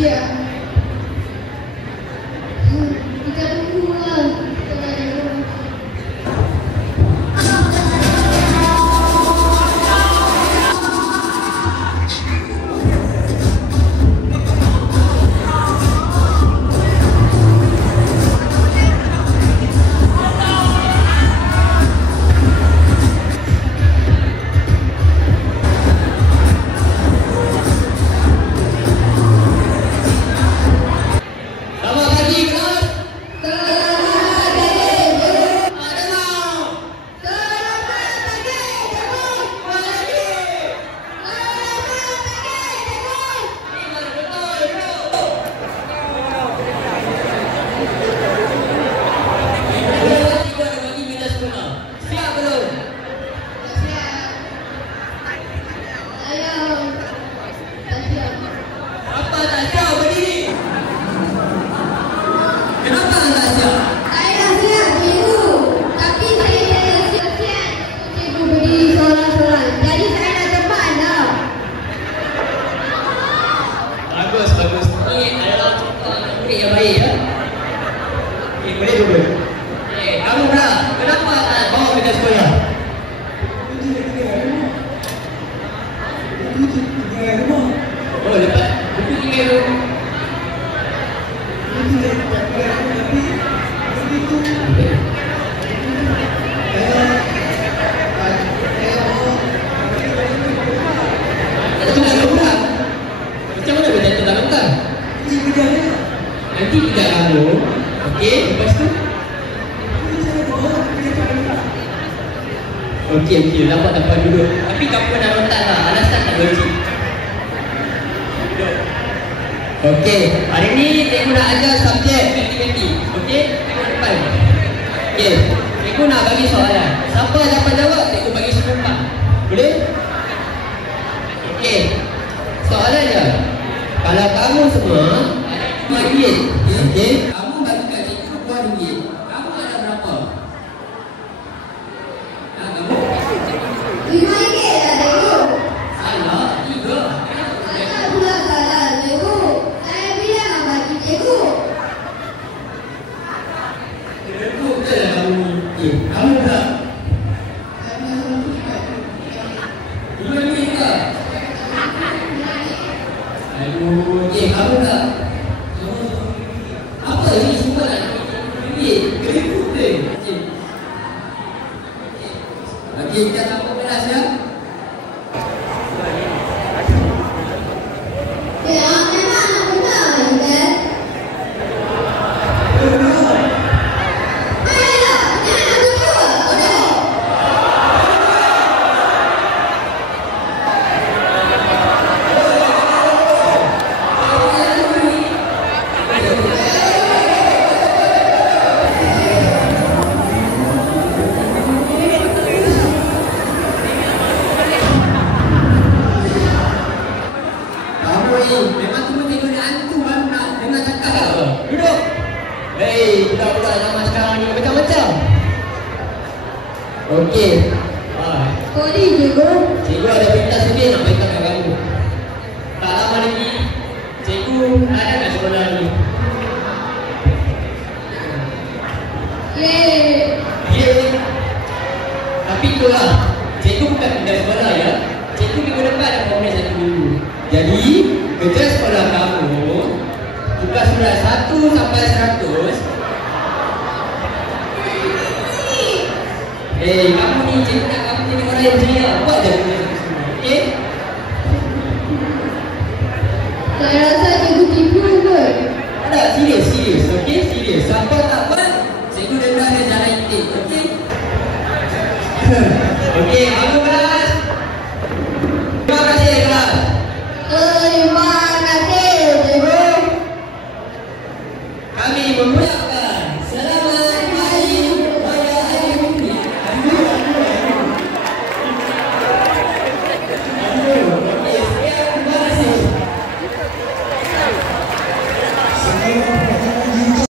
Siap. Kita tunggu lah. Kita dah tunggu. Nanti tidak lalu, okey, lepas tu okey, dapat duduk. Tapi kamu dah rotan lah, alasan tak logik. Duduk. Okey, hari ni cikgu nak ajar subjek aktiviti. Okey, tengok depan. Okey, cikgu nak bagi soalan. Siapa dapat jawab, cikgu bagi 10 mark. Boleh? Okey, soalannya, kalau kamu semua RM2, okey, kamu bagikan cikgu RM2, kamu ada berapa? Kamu RM5 lah cikgu. salah, 3. Saya pula salah cikgu. Saya bilang nak bagi cikgu. Cikgu betul lah kamu ni. Kamu tak? RM5 ke? Aduh, kamu tak? Apa ni semua nak RM5? RM1 betul? Okey, kita tambah kelas ya. Memang nak benar kan? Ayolah, jangan betul. Memang cuma tengok nak hantu baru nak dengar cakap apa. Duduk. Hei, budak-budak zaman sekarang ni macam-macam. Okey. Sorry cikgu. Cikgu ada berita sedih nak bagi kat kamu. Tak lama lagi, cikgu ada kat sekolah ni. Yeay. Tapi itulah, cikgu bukan pindah sekolah ya. Cikgu minggu depan ada program 1 minggu. Jadi, kerja sekolah kamu tugas surat 1 sampai 100. Kamu ni cikgu nak kamu jadi orang yang ceria. Buat je kerja semua. Okey? Saya rasa cikgu tipu kot. Tak, serius. Okey, serius. Sampai